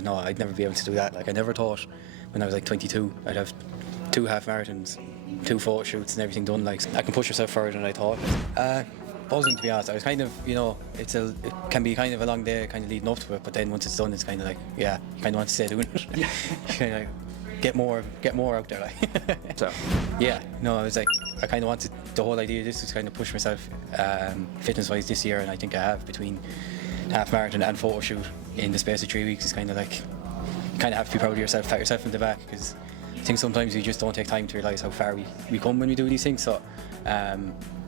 no, I'd never be able to do that. Like, I never thought when I was like 22 I'd have 2 half marathons, 2 photo shoots and everything done. Like, I can push yourself further than I thought. Buzzing, to be honest. I was kind of, it can be kind of a long day kind of leading up to it, but then once it's done, it's kind of like, yeah, you kind of want to stay doing it. You kind of like, get more out there, like. So yeah, no, I was like, I kind of wanted, the whole idea of this was kind of push myself fitness-wise this year, and I think I have, between half marathon and photo shoot in the space of 3 weeks. It's kind of like, you kind of have to be proud of yourself, pat yourself in the back, because I think sometimes we just don't take time to realise how far we come when we do these things. So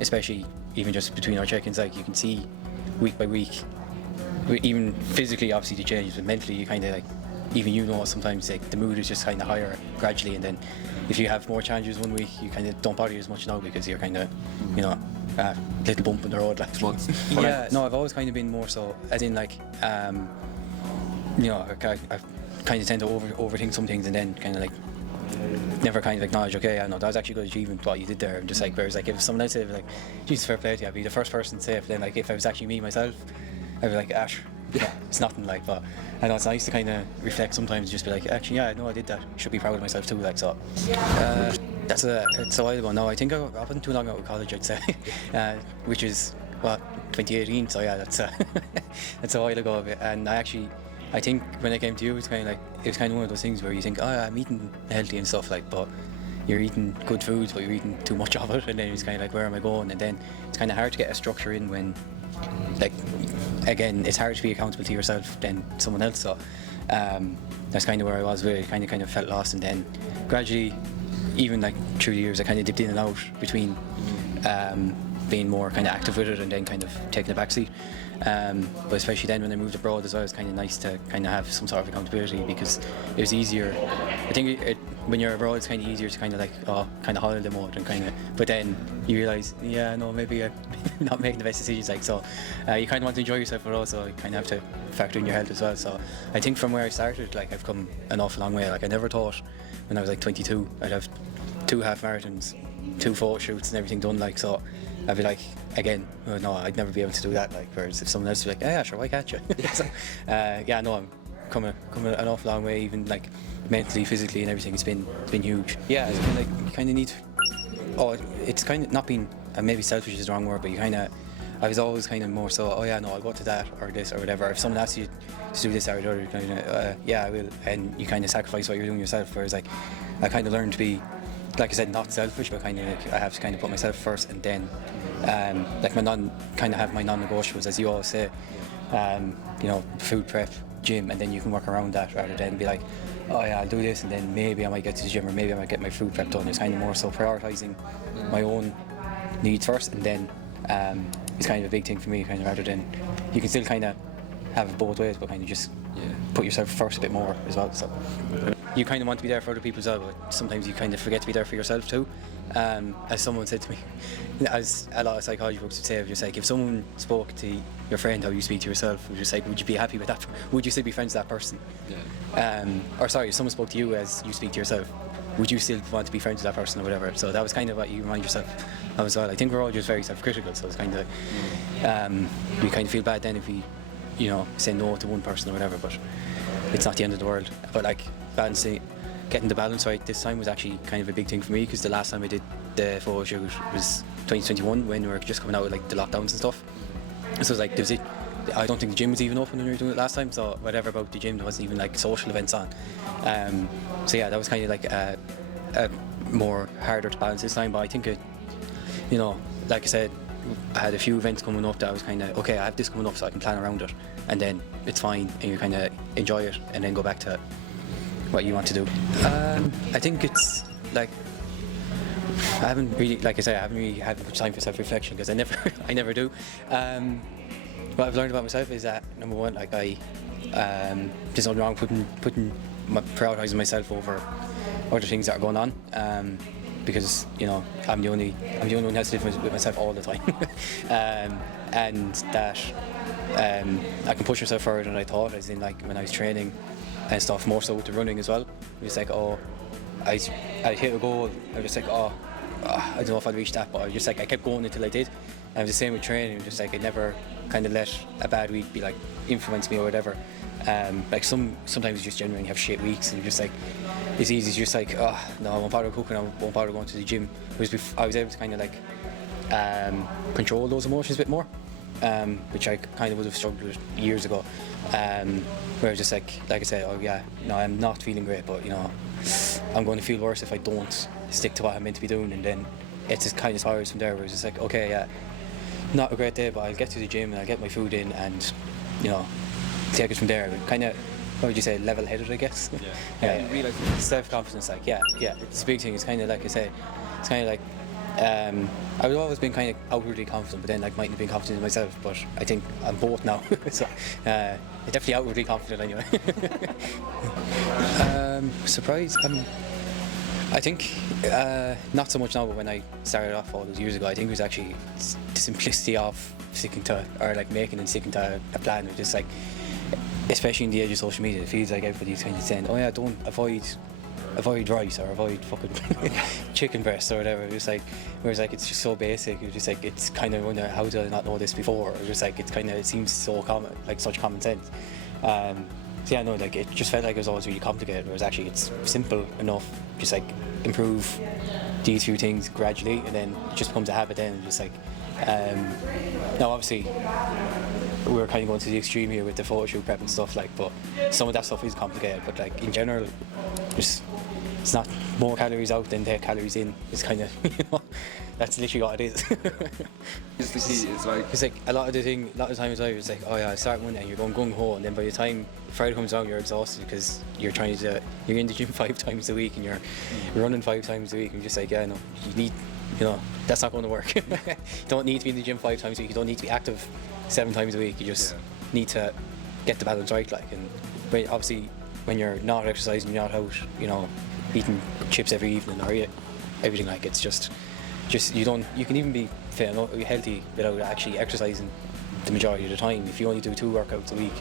especially even just between our check-ins, like, you can see week by week, even physically obviously the changes, but mentally you kind of like, even sometimes like the mood is just kind of higher gradually, and then if you have more challenges one week, you kind of don't bother you as much now because you're kind of, little bump in the road, like. Yeah, no, I've always kind of been more so, as in like, I kind of tend to overthink some things, and then kind of like never kind of acknowledge, okay, I know that was actually a good achievement what you did there, and just like, whereas like if someone else said like, Jesus, fair play to you, I'd be the first person to say it, but then like if I was actually me myself, I'd be like, Ash, yeah, it's nothing, like. But I know it's nice to kind of reflect sometimes, just be like, actually, yeah, I know I did that, should be proud of myself too, like. So it's a while ago now. I think I wasn't too long out of college, I'd say, which is 2018, so yeah, that's that's a while ago. And I think when I came to you, it was kind of one of those things where you think, oh, I'm eating healthy and stuff, like, but you're eating good foods, but you're eating too much of it, and then it's kind of like, where am I going? And then it's kind of hard to get a structure in when, like, again, it's hard to be accountable to yourself than someone else. So that's kind of where I was, where I kind of felt lost, and then gradually, even like through the years, I kind of dipped in and out between being more kind of active with it and then kind of taking a backseat. But especially then when I moved abroad as well, it's kind of nice to kind of have some sort of accountability, because it was easier. I think when you're abroad, it's kind of easier to kind of like, kind of holiday mode, and kind of, but then you realise, yeah, no, maybe I'm not making the best decisions, like. So you kind of want to enjoy yourself, but also you kind of have to factor in your health as well. So I think from where I started, like, I've come an awful long way. Like, I never thought when I was like 22 I'd have 2 half marathons, 2 photo shoots and everything done, like. So I'd be like, again, no, I'd never be able to do that, like. Whereas if someone else would be like, yeah, sure, why can't you? So, yeah, no, I'm coming an awful long way, even like mentally, physically and everything. It's been huge. Yeah, it's been like, you kind of need, it's kind of not being, maybe selfish is the wrong word, but I was always kind of more so, oh yeah, no, I'll go to that or this or whatever. If someone asks you to do this or the other, kind of, yeah, I will, and you kind of sacrifice what you're doing yourself. Whereas like, I kind of learned to be, like I said, not selfish, but kind of like, I have to kind of put myself first, and then like have my non-negotiables, as you always say, food prep, gym, and then you can work around that, rather than be like, oh yeah, I'll do this and then maybe I might get to the gym, or maybe I might get my food prep done. It's kind of more so prioritising my own needs first, and then it's kind of a big thing for me, kind of, rather than, you can still kind of have it both ways, but kind of just put yourself first a bit more as well. So you kind of want to be there for other people as well, but sometimes you kind of forget to be there for yourself too. As someone said to me, as a lot of psychology books would say, just like, if someone spoke to your friend how you speak to yourself, just like, would you be happy with that? Would you still be friends with that person? Or sorry, if someone spoke to you as you speak to yourself, would you still want to be friends with that person or whatever? So that was kind of what you remind yourself of as well. I think we're all just very self-critical, so it's kind of we kind of feel bad then if we say no to one person or whatever, but it's not the end of the world. But like, getting the balance right this time was actually kind of a big thing for me, because the last time I did the photo shoot was 2021, when we were just coming out with like the lockdowns and stuff. So it was like, I don't think the gym was even open when we were doing it last time, so whatever about the gym, there wasn't even like social events on. So yeah, that was kind of like a more harder to balance this time, but I think it, like I said, I had a few events coming up that I was kind of, okay, I have this coming up so I can plan around it, and then it's fine, and you kind of enjoy it and then go back to what you want to do. I think it's like, I haven't really had much time for self-reflection, because I never do. What I've learned about myself is that, number one, like, there's nothing wrong prioritising myself over other things that are going on, because I'm the only one who has to live with myself all the time, and that I can push myself further than I thought, as in like when I was training and stuff, more so with the running as well. It was like, I hit a goal, I was just like, I don't know if I'd reach that, but I was just like, I kept going until I did. And it was the same with training, just like, I never kind of let a bad week be like influence me or whatever. Like sometimes you just genuinely have shit weeks, and you're just like, it's easy to just like, oh no, I won't bother cooking, I won't bother going to the gym. Whereas I was able to kind of like control those emotions a bit more, which I kind of would have struggled with years ago. Where just like I said, oh yeah, no, I'm not feeling great, but you know, I'm going to feel worse if I don't stick to what I'm meant to be doing, and then it's just kind of spirals from there. Where it's just like, okay, yeah, not a great day, but I'll get to the gym and I'll get my food in, and you know, take it from there. Kind of, what would you say, level-headed, I guess. Yeah. Self-confidence, like yeah, it's a big thing. It's kind of like I say, it's kind of like. I've always been kind of outwardly confident, but then like mightn't have been confident in myself. But I think I'm both now. So definitely outwardly confident anyway. Surprise? I think not so much now, but when I started off all those years ago, I think it was actually the simplicity of sticking to, or like making and sticking to a plan. It was just like, especially in the age of social media, it feels like everybody's kind of saying, oh yeah, don't avoid rice or avoid fucking chicken breast or whatever. It's like, whereas like it's just so basic. It's just like, it's kind of wonder, how did I not know this before? Or just like, it seems so common, like such common sense. So yeah, no, like it just felt like it was always really complicated, whereas actually it's simple enough. Just like improve these few things gradually, and then it just becomes a habit then. And just like, now obviously we're kind of going to the extreme here with the photo shoot prep and stuff, like, but some of that stuff is complicated, but like in general, it's not more calories out than there calories in. It's kind of, you know, that's literally what it is. It's the key. It's like a lot of times I was like, oh yeah, I start Monday and you're going gung ho, and then by the time Friday comes around, you're exhausted because you're in the gym 5 times a week and you're running 5 times a week, and you're just like, yeah, no, you know, that's not going to work. You don't need to be in the gym 5 times a week. You don't need to be active 7 times a week. You just need to get the balance right, like. And obviously when you're not exercising, you're not out, you know, eating chips every evening or everything, like, it's just you can even be fit and healthy without actually exercising the majority of the time. If you only do 2 workouts a week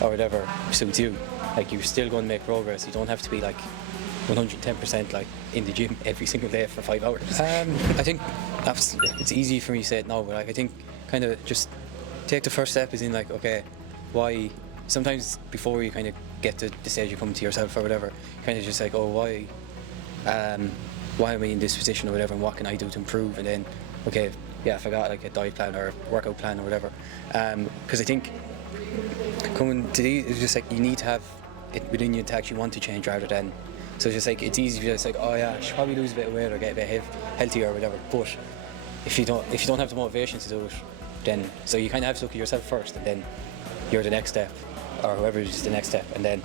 or whatever suits you, like, you're still going to make progress. You don't have to be like 110% like in the gym every single day for 5 hours. I think it's easy for me to say it now, but like, I think kind of just take the first step is in like, okay, why? Sometimes before you kind of get to the stage you come to yourself or whatever, kind of just like, oh, why am I in this position or whatever, and what can I do to improve? And then, okay, yeah, if I got like a diet plan or a workout plan or whatever, because I think coming to these, it's just like you need to have it within you to actually want to change rather than. So it's just like, it's easy to just like, oh yeah, I should probably lose a bit of weight or get a bit healthier or whatever. But if you don't have the motivation to do it, then so you kind of have to look at yourself first, and then you're the next step, or whoever is the next step, and then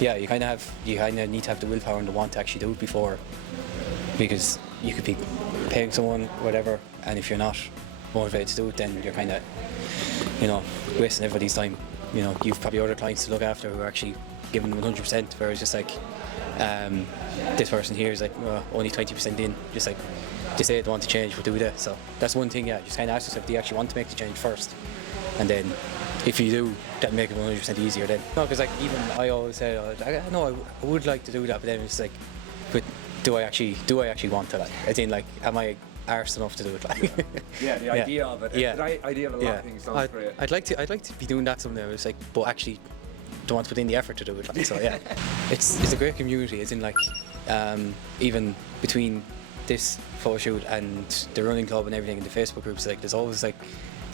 yeah, you kind of need to have the willpower and the want to actually do it before, because you could be paying someone whatever, and if you're not motivated to do it, then you're kind of, you know, wasting everybody's time. You know, you've probably other clients to look after who are actually giving 100%, whereas just like this person here is like only 20% in, just like they say they want to change, but do that. So that's one thing, yeah, just kind of ask yourself, do you actually want to make the change first? And then if you do, that'll make it 100% easier then. No, because like even I always say, I know I would like to do that, but then it's like, but do I actually want to, like, as in like, am I arsed enough to do it, like? Yeah, the idea of it. Yeah. The idea of a lot of things sounds great. I'd like to be doing that someday. It's like, but actually don't want to put in the effort to do it, like. So yeah, it's a great community. It's in like, even between this photo shoot and the running club and everything, and the Facebook groups, like, there's always like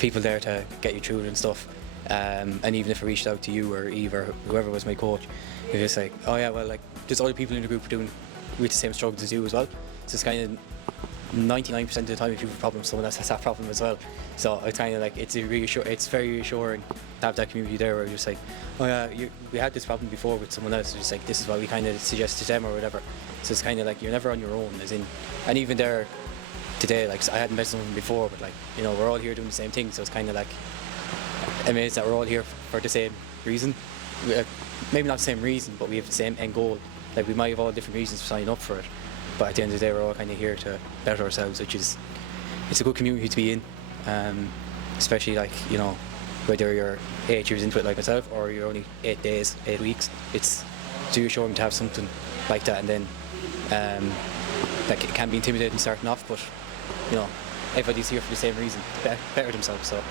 people there to get you through it and stuff. And even if I reached out to you or Eve or whoever was my coach, it was like, oh yeah, well, like, there's other people in the group doing with the same struggles as you as well. So it's kind of 99% of the time, if you have a problem, someone else has that problem as well. So it's kind of like, it's very reassuring to have that community there, where you're just like, oh yeah, we had this problem before with someone else. It's just like, this is what we kind of suggest to them or whatever. So it's kind of like, you're never on your own, as in, and even there today, like, I hadn't met someone before, but like, you know, we're all here doing the same thing. So it's kind of like amazed that we're all here for the same reason. Maybe not the same reason, but we have the same end goal. Like, we might have all different reasons for signing up for it, but at the end of the day, we're all kind of here to better ourselves, which is, it's a good community to be in, especially like, you know, whether you're 8 years into it like myself, or you're only 8 days, 8 weeks. It's reassuring to have something like that, and then like, it can be intimidating starting off, but you know, everybody's here for the same reason, to better themselves. So